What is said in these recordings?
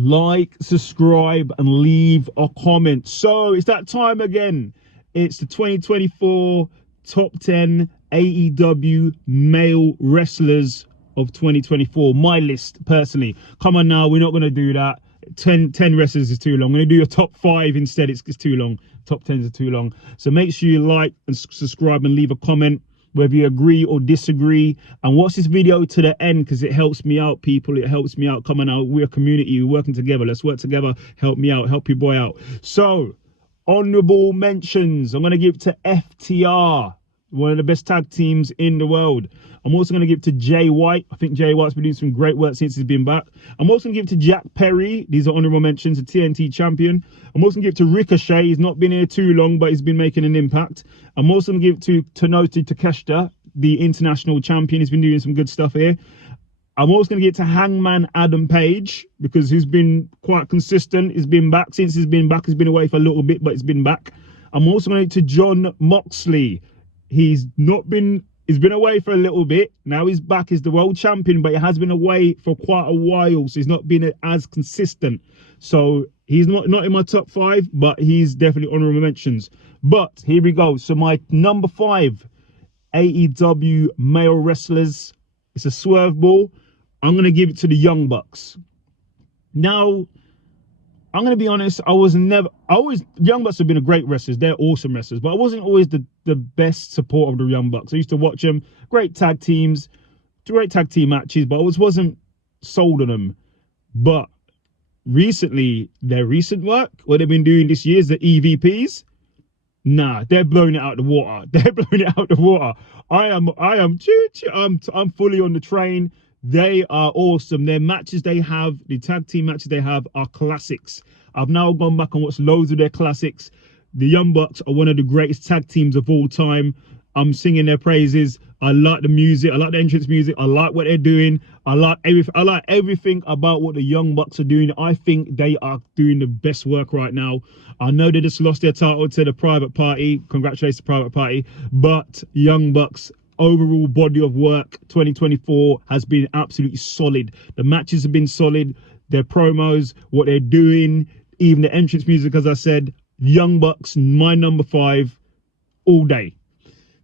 like, subscribe, and leave a comment. So it's that time again. It's the 2024 top 10 AEW male wrestlers of 2024. My list, personally. Come on now, we're not going to do that. 10 wrestlers is too long. I'm going to do your top 5 instead. It's too long. Top 10s are too long. So make sure you like and subscribe and leave a comment, whether you agree or disagree, and watch this video to the end because it helps me out, people. It helps me out. Come on now, we're a community, we're working together. Let's work together. Help me out, help your boy out. So honorable mentions, I'm going to give to FTR, one of the best tag teams in the world. I'm also going to give to Jay White. I think Jay White's been doing some great work since he's been back. I'm also going to give to Jack Perry. These are honorable mentions, a TNT champion. I'm also going to give to Ricochet. He's not been here too long, but he's been making an impact. I'm also going to give to Tanoto Takeshita, the international champion. He's been doing some good stuff here. I'm also going to give to Hangman Adam Page because he's been quite consistent. He's been back. Since he's been back, he's been away for a little bit, but he's been back. I'm also going to give to John Moxley. He's been away for a little bit. Now he's back as the world champion, but he has been away for quite a while, so he's not been as consistent. So he's not in my top 5, but he's definitely honorable mentions. But here we go. So my number 5 AEW male wrestlers, it's a swerve ball. I'm going to give it to the Young Bucks. Now, I'm going to be honest, Young Bucks have been a great wrestlers. They're awesome wrestlers, but I wasn't always the best support of the Young Bucks. I used to watch them, great tag teams, great tag team matches, but I wasn't sold on them. But recently, their recent work, what they've been doing this year is the EVPs. Nah, they're blowing it out the water. They're blowing it out the water. I'm fully on the train. They are awesome. Their matches they have, the tag team matches they have are classics. I've now gone back and watched loads of their classics. The Young Bucks are one of the greatest tag teams of all time. I'm singing their praises. I like the music. I like the entrance music. I like what they're doing. I like everything about what the Young Bucks are doing. I think they are doing the best work right now. I know they just lost their title to the Private Party. Congratulations to Private Party. But Young Bucks overall body of work 2024 has been absolutely solid. The matches have been solid. Their promos, what they're doing, even the entrance music, as I said. Young Bucks, my number 5 all day.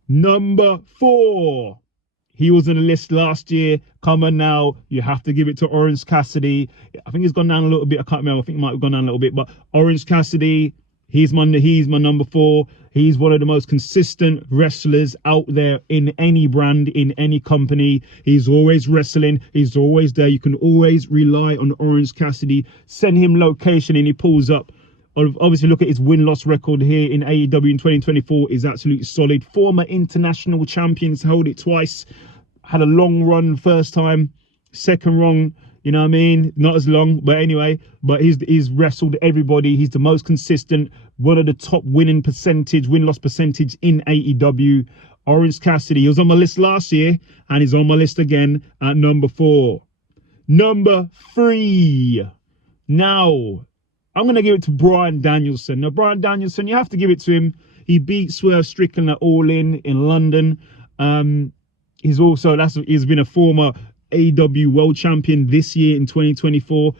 Number 4, he was on the list last year. Come on now, you have to give it to Orange Cassidy. I think he's gone down a little bit. I can't remember. I think he might have gone down a little bit, but Orange Cassidy, he's my number 4. He's one of the most consistent wrestlers out there in any brand, in any company. He's always wrestling. He's always there. You can always rely on Orange Cassidy. Send him location and he pulls up. Obviously, look at his win-loss record here in AEW in 2024 is absolutely solid. Former international champions, held it twice. Had a long run first time, second run. You know what I mean? Not as long, but anyway. But he's wrestled everybody. He's the most consistent, one of the top win-loss percentage in AEW. Orange Cassidy, he was on my list last year, and he's on my list again at number 4. Number 3. Now, I'm going to give it to Bryan Danielson. Now, Bryan Danielson, you have to give it to him. He beat Swerve Strickland at All In London. He's been a former AEW world champion this year in 2024.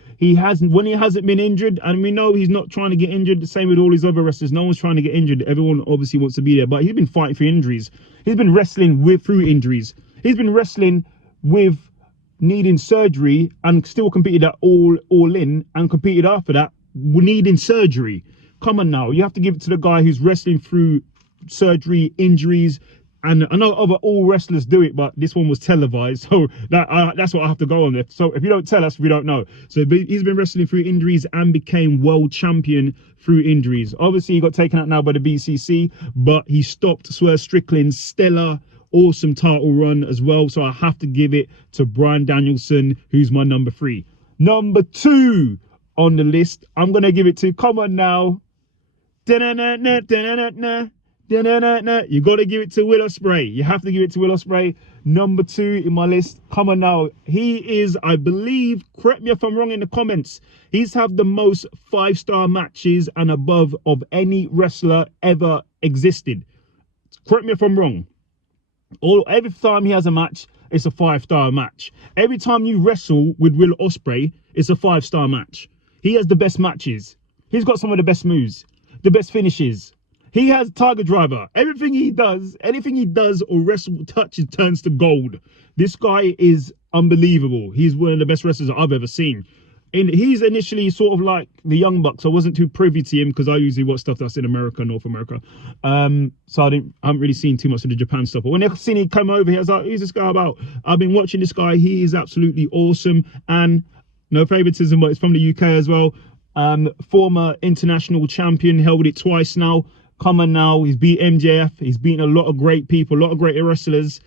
When he hasn't been injured, and we know he's not trying to get injured, the same with all his other wrestlers. No one's trying to get injured. Everyone obviously wants to be there, but he's been fighting for injuries. He's been wrestling through injuries. He's been wrestling with needing surgery and still competed at All In and competed after that needing surgery. Come on now, you have to give it to the guy who's wrestling through surgery, injuries. And I know all wrestlers do it, but this one was televised, so that's what I have to go on there. So if you don't tell us, we don't know. So he's been wrestling through injuries and became world champion through injuries. Obviously, he got taken out now by the BCC, but he stopped Swerve Strickland's stellar, awesome title run as well. So I have to give it to Bryan Danielson, who's my number 3. Number 2 on the list, I'm going to give it to, come on now. You got to give it to Will Ospreay. You have to give it to Will Ospreay. Number 2 in my list. Come on now. He is, I believe, correct me if I'm wrong in the comments, he's had the most 5-star matches and above of any wrestler ever existed. Correct me if I'm wrong. Every time he has a match, it's a 5-star match. Every time you wrestle with Will Ospreay, it's a 5-star match. He has the best matches. He's got some of the best moves, the best finishes. He has Tiger Driver. Everything he does, anything he does or wrestle touches turns to gold. This guy is unbelievable. He's one of the best wrestlers I've ever seen. And he's initially sort of like the Young Bucks. I wasn't too privy to him because I usually watch stuff that's in America, North America. So I haven't really seen too much of the Japan stuff. But when I seen him come over here, I was like, who's this guy about? I've been watching this guy. He is absolutely awesome. And no favoritism, but it's from the UK as well. Former international champion, held it twice now. Coming now, he's beat MJF. He's beaten a lot of great people, a lot of great wrestlers.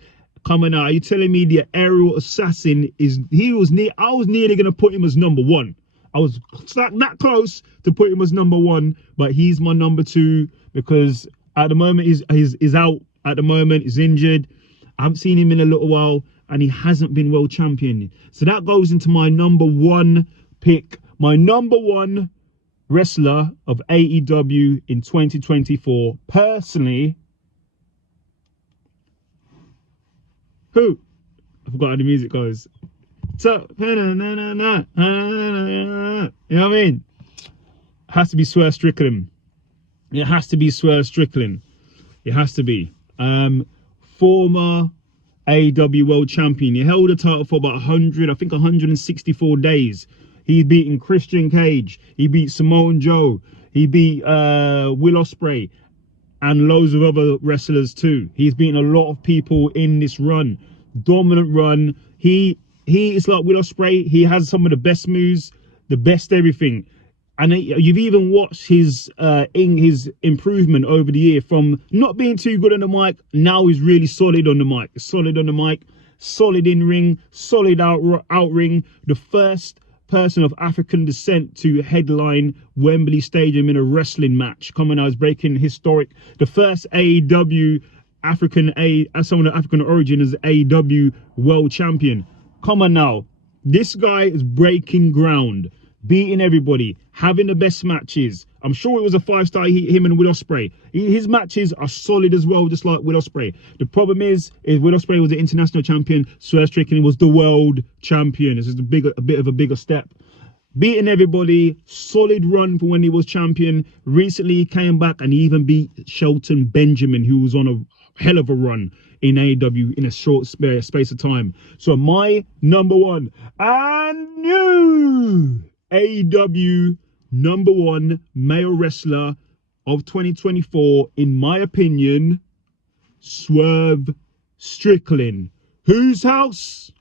Coming out, are you telling me the aerial assassin is? I was nearly gonna put him as number 1. I was that close to put him as number 1, but he's my number 2 because at the moment he's out. At the moment he's injured. I haven't seen him in a little while, and he hasn't been world champion. So that goes into my number 1 pick, my number 1 wrestler of AEW in 2024. Personally, who? I forgot how the music goes. So, you know what I mean? It has to be Swerve Strickland. It has to be Swerve Strickland. It has to be. Former AEW world champion. He held the title for about 164 days. He's beaten Christian Cage. He beat Samoa Joe. He beat Will Ospreay. And loads of other wrestlers too. He's beaten a lot of people in this run. Dominant run. He is like Will Ospreay. He has some of the best moves, the best everything. And you've even watched his improvement over the year from not being too good on the mic. Now he's really solid on the mic. Solid on the mic. Solid in ring. Solid out ring. The first person of African descent to headline Wembley Stadium in a wrestling match. Coming out as breaking historic. The first AEW someone of African origin as AEW world champion. Come on now. This guy is breaking ground, beating everybody, having the best matches. I'm sure it was a 5-star him and Will Ospreay. His matches are solid as well, just like Will Ospreay. The problem is Will Ospreay was the international champion. Swerve Strickland was the world champion. This is a bit of a bigger step. Beating everybody, solid run for when he was champion. Recently he came back and he even beat Shelton Benjamin, who was on a hell of a run in AEW in a short space of time. So my number 1 and new AEW number 1 male wrestler of 2024, in my opinion, Swerve Strickland. Whose house?